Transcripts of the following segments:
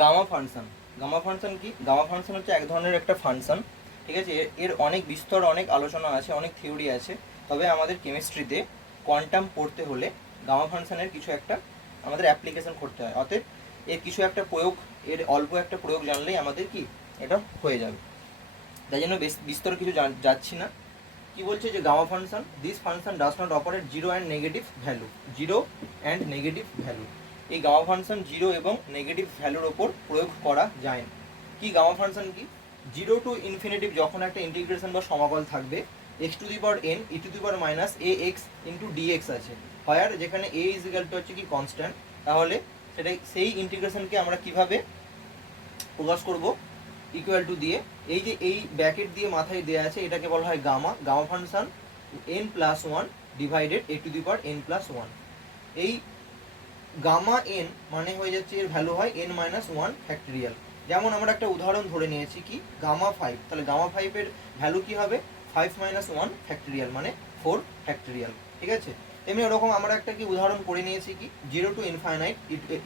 Gamma function. Gamma function কি? Gamma function হচ্ছে এক ধরনের একটা ফাংশন, ঠিক আছে। এর অনেক বিস্তর, অনেক আলোচনা আছে, অনেক থিওরি আছে। তবে আমাদের কেমিস্ট্রিতে কোয়ান্টাম পড়তে হলে গামা ফাংশনের কিছু একটা আমাদের অ্যাপ্লিকেশন করতে হয়। অতএব এর কিছু একটা প্রয়োগ, এর অল্প একটা প্রয়োগ জানলেই আমাদের কি এটা হয়ে যাবে। তাই জন্য বিস্তর কিছু যাচ্ছি না। কি বলছে যে gamma function, this function does not operate zero and negative value. Zero and negative value, এই গামা ফাংশন জিরো এবং নেগেটিভ ভ্যালুর ওপর প্রয়োগ করা যায় না। কি গামা ফাংশন কি? জিরো টু ইনফিনিটিভ যখন একটা ইন্টিগ্রেশন বা সমাকল থাকবে x to the power n e to the power minus a x into dx আছে, হয় যেখানে এ ইজ ইকাল টু হচ্ছে কি কনস্ট্যান্ট, তাহলে সেটাই সেই ইন্টিগ্রেশনকে আমরা কিভাবে প্রকাশ করব? ইকুয়াল টু দিয়ে, এই যে এই ব্র্যাকেট দিয়ে মাথায় দেওয়া আছে এটাকে বলা হয় gamma. Gamma function n plus one divided a to the power n plus one. এই গামা এন মানে হয়ে যাচ্ছে এর ভ্যালু হয় এন মাইনাস ওয়ান ফ্যাক্টরিয়াল। যেমন আমরা একটা উদাহরণ ধরে নিয়েছি কি গামা ফাইভ, তাহলে গামা ফাইভের ভ্যালু কি হবে? ফাইভ মাইনাস ওয়ান ফ্যাক্টরিয়াল মানে ফোর ফ্যাক্টরিয়াল, ঠিক আছে। তেমনি ওরকম আমরা একটা কি উদাহরণ করে নিয়েছি কি zero to infinite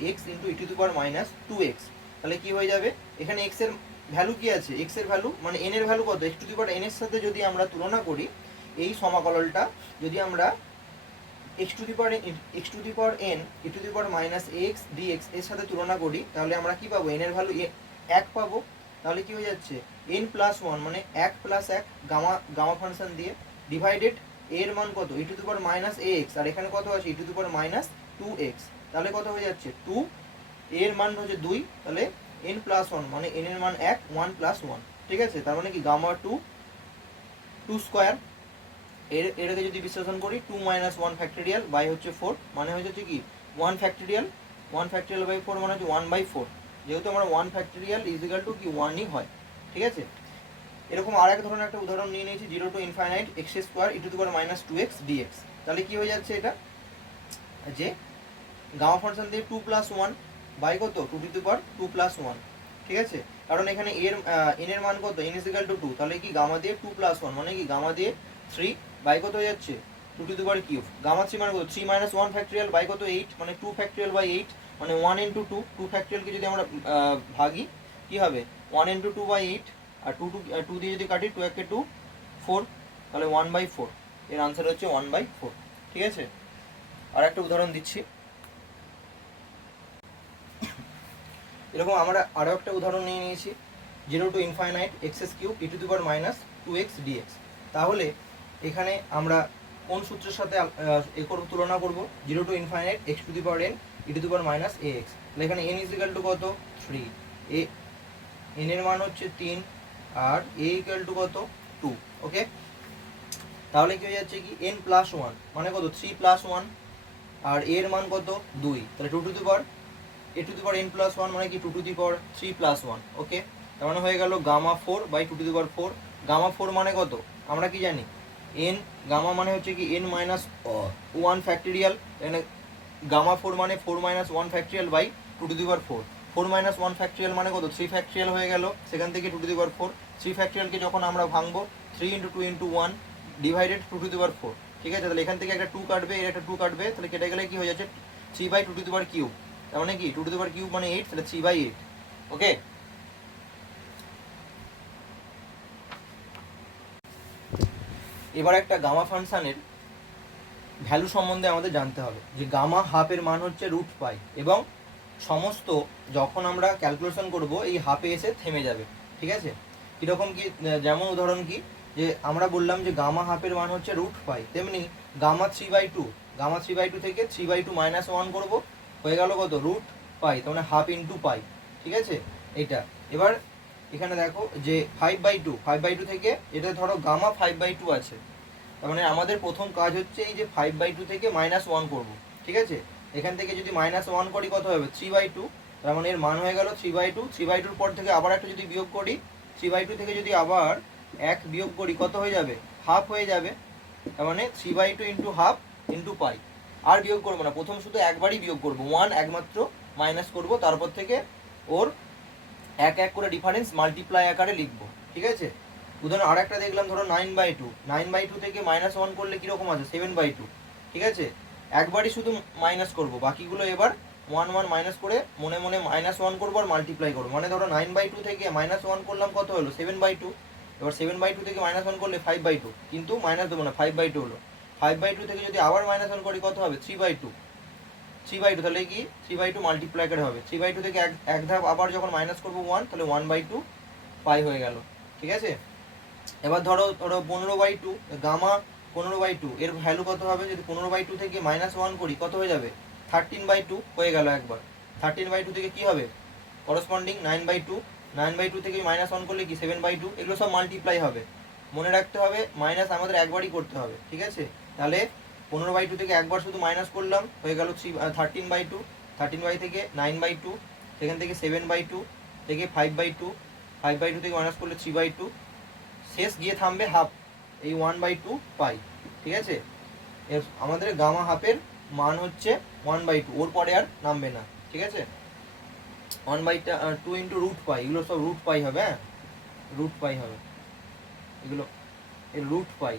x into e to the power minus two x. তাহলে কি হয়ে যাবে? এখানে এক্স এর ভ্যালু কি আছে? এক্স এর ভ্যালু মানে এন এর ভ্যালু কত? X to the power N এর সাথে যদি আমরা তুলনা করি এই সমাকলনটা, যদি আমরা x to the power n e to the power minus x dx এর সাথে তুলনা করি, তাহলে আমরা কি পাবো? এন এর ভ্যালু এক পাবো। তাহলে কি হয়ে যাচ্ছে? এন প্লাস ওয়ান মানে এক প্লাস এক গামা ফাংশন দিয়ে ডিভাইডেড এর মান কত? E to the power minus x, আর এখানে কত আছে? E to the power minus two x. তাহলে কত হয়ে যাচ্ছে? টু, এর মান হচ্ছে দুই, তাহলে এন প্লাস ওয়ান মানে এন এর মান এক, ওয়ান প্লাস ওয়ান, ঠিক আছে। তার মানে কি গামা টু টু স্কোয়ার, এটাকে যদি বিশ্লেষণ করি two minus one factorial by হচ্ছে ফোর, মানে হয়ে যাচ্ছে কি ওয়ান ফ্যাক্টরিয়াল বাই ফোর মানে হচ্ছে ওয়ান বাই ফোর। যেহেতু আমরা ওয়ান ফ্যাক্টরিয়াল ইজিক্যাল টু কি ওয়ানই হয়, ঠিক আছে। এরকম আর এক ধরনের একটা উদাহরণ নিয়ে নিয়েছি zero to infinite x square e to the power minus two x dx. তাহলে কি হয়ে যাচ্ছে? এটা যে গামা ফাংশন দিয়ে টু প্লাস ওয়ান বাই কত? Two to the power two plus one, ঠিক আছে। কারণ এখানে এন এর মান কত? এন ইজিক্যাল টু টু, তাহলে কি গামা দিয়ে টু প্লাস ওয়ান মানে কি গামা দিয়ে থ্রি বাই কত হয়ে যাচ্ছে? Two to the power cube. Gamma three মানে কত? Three minus one factorial by কত? এইট, মানে টু ফ্যাক্টরিয়াল বাই এইট, মানে ওয়ান ইন্টু টু। টু ফ্যাক্টরিয়ালকে যদি আমরা ভাগি কি হবে? One into two by eight, আর টু টু টু দিয়ে যদি কাটি টু একে টু, ফোর, তাহলে ওয়ান বাই ফোর। এর আনসার হচ্ছে ওয়ান বাই ফোর, ঠিক আছে। আর একটা উদাহরণ দিচ্ছি। এরকম আমরা আরও একটা উদাহরণ নিয়ে নিয়েছি zero to infinite x cube e to the power minus two x dx. তাহলে এখানে আমরা কোন সূত্রের সাথে তুলনা করব? Zero to infinite x to the power n e to the power minus a x. তাহলে এখানে এন ইজিক্যাল টু কত? থ্রি, এন এর মান হচ্ছে তিন, আর এ ইকুয়াল টু কত? Two, okay. তাহলে কি হয়ে যাচ্ছে কি এন প্লাস ওয়ান মানে কত? থ্রি প্লাস ওয়ান, আর এর মান কত? দুই, তাহলে two to the power a to the power n plus one মানে কি two to the power three plus one, okay. তার মানে হয়ে গেল gamma four by two to the power four. Gamma four মানে কত? আমরা কি জানি? এন গামা মানে হচ্ছে কি এন মাইনাস ওয়ান ফ্যাক্টরিয়াল, এখানে গামা ফোর মানে four minus one factorial by two to the power four. Four minus one factorial মানে কত? থ্রি ফ্যাক্টরিয়াল হয়ে গেল, সেখান থেকে two to the power four. Three ফ্যাক্টরিয়ালকে যখন আমরা ভাঙবো three into two into one divided two to the power four, ঠিক আছে। তাহলে এখান থেকে একটা টু কাটবে, এর একটা টু কাটবে, তাহলে কেটে গেলে কি হয়ে যাচ্ছে? Three by two to the power cube, তার মানে কি two to the power cube মানে এইট, তাহলে থ্রি বাই এইট, ওকে। এবার একটা গামা ফাংশনের ভ্যালু সম্বন্ধে আমাদের জানতে হবে যে গামা হাফের মান হচ্ছে রুট পাই, এবং সমস্ত যখন আমরা ক্যালকুলেশন করব এই হাফে এসে থেমে যাবে, ঠিক আছে। কীরকম কি? যেমন উদাহরণ কি যে আমরা বললাম যে গামা হাফের মান হচ্ছে রুট পাই, তেমনি গামা থ্রি বাই টু থেকে three by two minus one করবো, হয়ে গেল কত? রুট পাই, তার মানে হাফ ইন্টু পাই, ঠিক আছে এইটা। এবার এখানে দেখো যে ফাইভ বাই টু থেকে এটা ধরো গামা ফাইভ বাই টু আছে, তার মানে আমাদের প্রথম কাজ হচ্ছে এই যে ফাইভ বাই টু থেকে মাইনাস ওয়ান করবো, ঠিক আছে। এখান থেকে যদি মাইনাস ওয়ান করি কত হবে? থ্রি বাই টু, তার মানে এর মান হয়ে গেল three by two. Three by টুর পর থেকে আবার একটা যদি বিয়োগ করি, থ্রি বাই টু থেকে যদি আবার এক বিয়োগ করি কত হয়ে যাবে? হাফ হয়ে যাবে, তার মানে three by two into half into pi. আর বিয়োগ করবো না, প্রথম শুধু একবারই বিয়োগ করবো, ওয়ান একমাত্র মাইনাস করবো, তারপর থেকে ওর এক এক করে ডিফারেন্স মাল্টিপ্লাই আকারে লিখবো, ঠিক আছে। উদাহরণ আর একটা দেখলাম, ধরো নাইন বাই টু থেকে মাইনাস ওয়ান করলে কীরকম আছে? সেভেন বাই টু, ঠিক আছে। একবারই শুধু মাইনাস করব, বাকিগুলো এবার ওয়ান ওয়ান মাইনাস করে মনে মনে -1 করবো আর মাল্টিপ্লাই করবো, মানে ধরো 9/2 থেকে -1 করলাম কত হলো 7/2। এবার 7/2 থেকে -1 করলে 5/2, কিন্তু মাইনাস দেবো না, 5/2 হলো। 5/2 থেকে যদি আবার -1 করি কত হবে 3/2। 3/2 তাহলে কি 3/2 মাল্টিপ্লাই করে হবে, 3/2 থেকে এক ধাপ আবার যখন মাইনাস করবো 1, তাহলে 1/2 পাই হয়ে গেল। ঠিক আছে, এবার ধরো 15/2, গামা 15/2 এর ভ্যালু কত হবে, যদি 15/2 থেকে -1 করি কত হয়ে যাবে 13/2 হয়ে গেল একবার। 13/2 থেকে কি হবে করসপন্ডিং 9/2, 9/2 থেকে -1 করলে কি 7/2, এগুলো সব মাল্টিপ্লাই হবে। মনে রাখতে হবে মাইনাস আমাদের একবারই করতে হবে। ঠিক আছে, তাহলে 15/2 থেকে একবার শুধু মাইনাস করলাম হয়ে গেল 13/2, 13/2 থেকে 9/2, সেখান থেকে 7/2 থেকে 5/2, 5/2 থেকে মাইনাস করলে 3/2, শেষ গিয়ে থামবে হাফ, এই 1/2 পাই। ঠিক আছে, আমাদের গামা হাফের মান হচ্ছে 1/2, ওর পরে আর নামবে না। ঠিক আছে, 1/2 ইন্টু রুট পাই, এগুলো সব রুট পাই হবে। হ্যাঁ, রুট পাই হবে এগুলো, রুট পাই,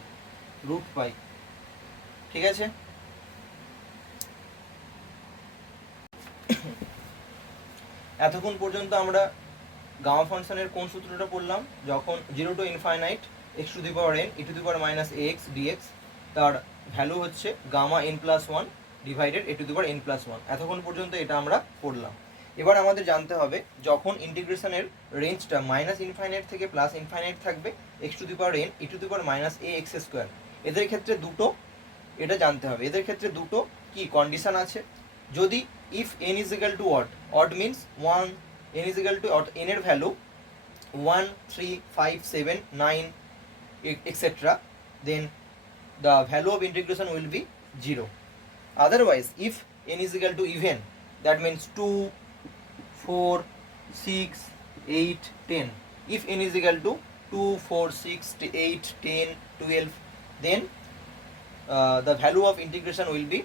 রুট পাই। ঠিক আছে, এতক্ষণ পর্যন্ত আমরা গামা ফাংশনের কোন সূত্রটা পড়লাম, যখন 0 to infinite x⁴n e⁻−ax dx তার ভ্যালু হচ্ছে গামা n+1 ডিভাইডেড a⁻n+1। এতক্ষণ পর্যন্ত এটা আমরা পড়লাম। এবার আমাদের জানতে হবে যখন ইন্টিগ্রেশনের রেঞ্জটা -ইনফাইনাইট থেকে +ইনফাইনাইট থাকবে x⁴n e⁻−ax², এদের ক্ষেত্রে দুটো, এটা জানতে হবে, এদের ক্ষেত্রে দুটো কি কন্ডিশন আছে। যদি if n is equal to odd means 1, n is equal to n এর value 1, 3, 5, 7, 9 etc., then the value of integration will be 0. Otherwise, if n is equal to even, that means 2, 4, 6, 8, 10. If n is equal to 2, 4, 6, 8, 10, 12, then the value of integration will be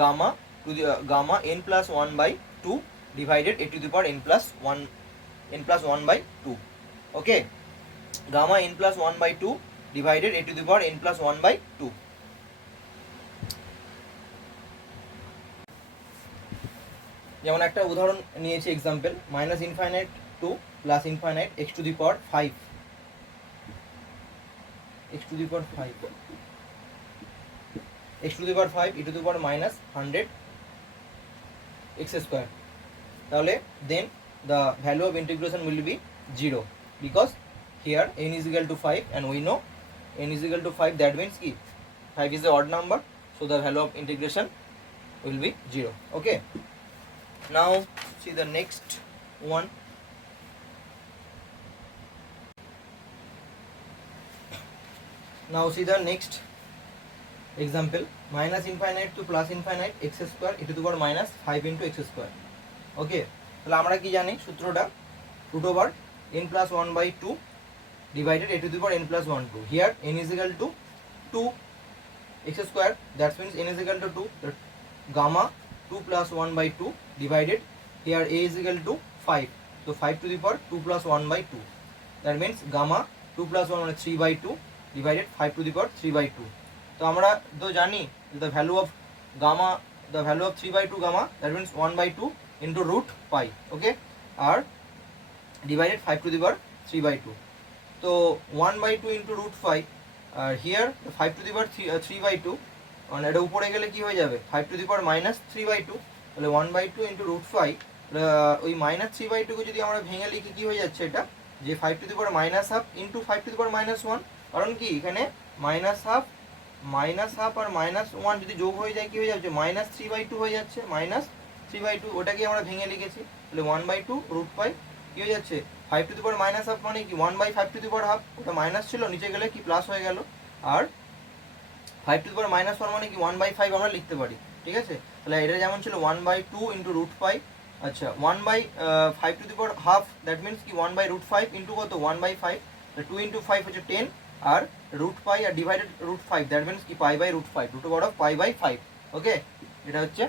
gamma to the gamma n+1/2 divided a⁻n+1/2. Okay, gamma n+1/2 divided a⁻n+1/2. যেমন একটা উদাহরণ নিয়েছি example, -infinite two +infinite x⁵ e⁻100 x², তাহলে then the value of integration will be 0, because here n is equal to 5 and we know n is equal to 5, that means কি 5 is the odd number, so the value of integration will be 0. Okay, now see the next one. Now see the next example, -infinite to +infinite x² e⁻5 into x². ওকে, তাহলে আমরা কি জানি সূত্রটা, √n+1/2 divided a⁻n+1/2. Here n is equal to 2 x², that means n is equal to 2, gamma 2 + 1/2 divided, here a is equal to 5, so 5⁴ 2 + 1/2, that means gamma 2 + 1 মানে 3/2 divided 5⁵3/2. তো আমরা তো জানি the value of gamma, the value of 3/2 gamma, that means 1/2 into √π. Okay, R divided 5⁵3/2. তো 1/2 into √π, R here 5⁵3/2, মানে এটা উপরে গেলে কি হয়ে যাবে 5⁻³ তাহলে 1/2 into √π, ওই -3/2 কে যদি আমরা ভেঙে লিখি কি হয়ে যাচ্ছে এটা, যে 5⁻½ into 5⁻1, কারণ কি এখানে -½ আর -1 যদি যোগ হয়ে যায় কি হয়ে যাচ্ছে -3/2 হয়ে যাচ্ছে, -3/2, ওটাকে আমরা ভেঙে লিখেছি, তাহলে 1/2 √π কি হয়ে যাচ্ছে 5⁻½ মানে কি 1/5², ওটা মাইনাস ছিল নিচে গেলে কি প্লাস হয়ে গেল, আর 5⁻1 মানে কি 1/5 আমরা লিখতে পারি। ঠিক আছে, তাহলে এটা যেমন ছিল 1/2 into √π, আচ্ছা 1/5², দ্যাট মিনস কি 1/√5 ইন্টু কত 1/5, 2 into 5 হচ্ছে 10, আর √π আর ডিভাইডেড √5, দ্যাট মিনস কি π/√5, √π/5. ওকে, এটা হচ্ছে